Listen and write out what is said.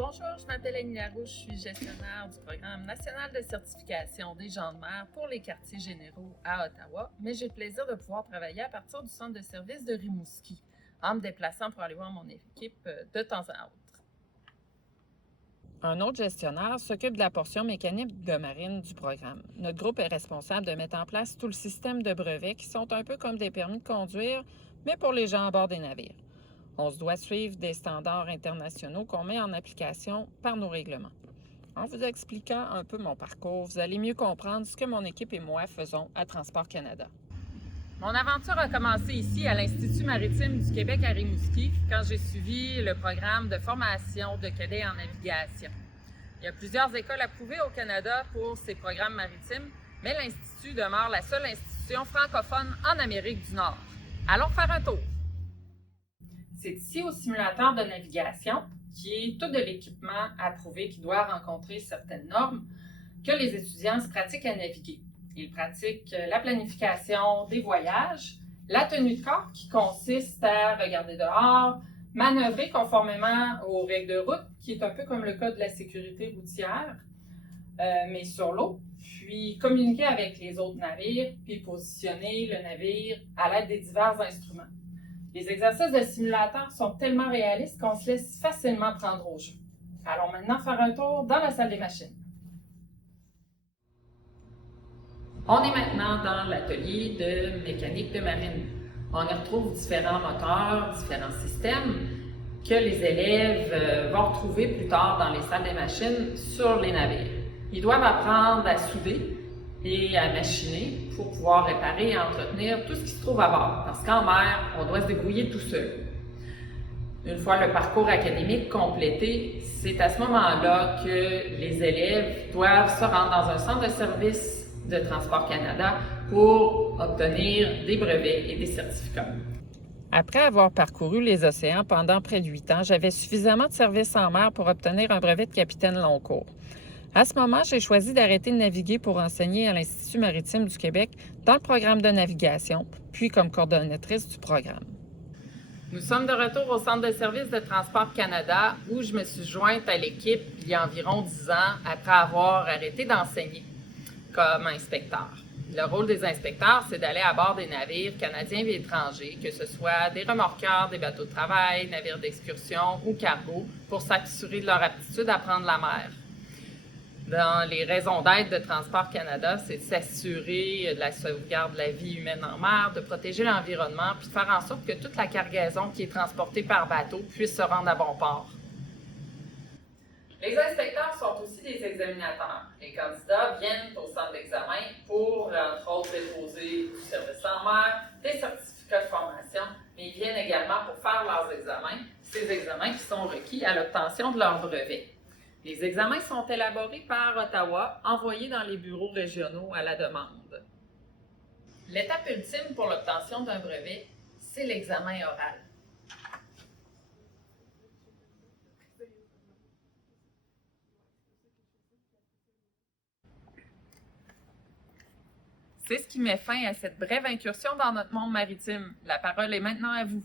Bonjour, je m'appelle Annie Larouche, je suis gestionnaire du programme national de certification des gens de mer pour les quartiers généraux à Ottawa, mais j'ai le plaisir de pouvoir travailler à partir du centre de service de Rimouski, en me déplaçant pour aller voir mon équipe de temps à autre. Un autre gestionnaire s'occupe de la portion mécanique de marine du programme. Notre groupe est responsable de mettre en place tout le système de brevets qui sont un peu comme des permis de conduire, mais pour les gens à bord des navires. On se doit suivre des standards internationaux qu'on met en application par nos règlements. En vous expliquant un peu mon parcours, vous allez mieux comprendre ce que mon équipe et moi faisons à Transport Canada. Mon aventure a commencé ici à l'Institut maritime du Québec à Rimouski quand j'ai suivi le programme de formation de cadets en navigation. Il y a plusieurs écoles approuvées au Canada pour ces programmes maritimes, mais l'Institut demeure la seule institution francophone en Amérique du Nord. Allons faire un tour! C'est ici au simulateur de navigation, qui est tout de l'équipement approuvé qui doit rencontrer certaines normes, que les étudiants se pratiquent à naviguer. Ils pratiquent la planification des voyages, la tenue de corps qui consiste à regarder dehors, manœuvrer conformément aux règles de route, qui est un peu comme le cas de la sécurité routière, mais sur l'eau, puis communiquer avec les autres navires, puis positionner le navire à l'aide des divers instruments. Les exercices de simulateur sont tellement réalistes qu'on se laisse facilement prendre au jeu. Allons maintenant faire un tour dans la salle des machines. On est maintenant dans l'atelier de mécanique de marine. On y retrouve différents moteurs, différents systèmes que les élèves vont retrouver plus tard dans les salles des machines sur les navires. Ils doivent apprendre à souder et à machiner pour pouvoir réparer et entretenir tout ce qui se trouve à bord. Parce qu'en mer, on doit se débrouiller tout seul. Une fois le parcours académique complété, c'est à ce moment-là que les élèves doivent se rendre dans un centre de service de Transport Canada pour obtenir des brevets et des certificats. Après avoir parcouru les océans pendant près de 8 ans, j'avais suffisamment de services en mer pour obtenir un brevet de capitaine long cours. À ce moment, j'ai choisi d'arrêter de naviguer pour enseigner à l'Institut maritime du Québec dans le programme de navigation, puis comme coordonnatrice du programme. Nous sommes de retour au Centre de service de Transport Canada où je me suis jointe à l'équipe il y a environ 10 ans après avoir arrêté d'enseigner comme inspecteur. Le rôle des inspecteurs, c'est d'aller à bord des navires canadiens et étrangers, que ce soit des remorqueurs, des bateaux de travail, navires d'excursion ou cargo, pour s'assurer de leur aptitude à prendre la mer. Dans les raisons d'être de Transport Canada, c'est de s'assurer de la sauvegarde de la vie humaine en mer, de protéger l'environnement, puis de faire en sorte que toute la cargaison qui est transportée par bateau puisse se rendre à bon port. Les inspecteurs sont aussi des examinateurs. Les candidats viennent au centre d'examen pour, entre autres, déposer du service en mer, des certificats de formation, mais ils viennent également pour faire leurs examens, ces examens qui sont requis à l'obtention de leur brevet. Les examens sont élaborés par Ottawa, envoyés dans les bureaux régionaux à la demande. L'étape ultime pour l'obtention d'un brevet, c'est l'examen oral. C'est ce qui met fin à cette brève incursion dans notre monde maritime. La parole est maintenant à vous.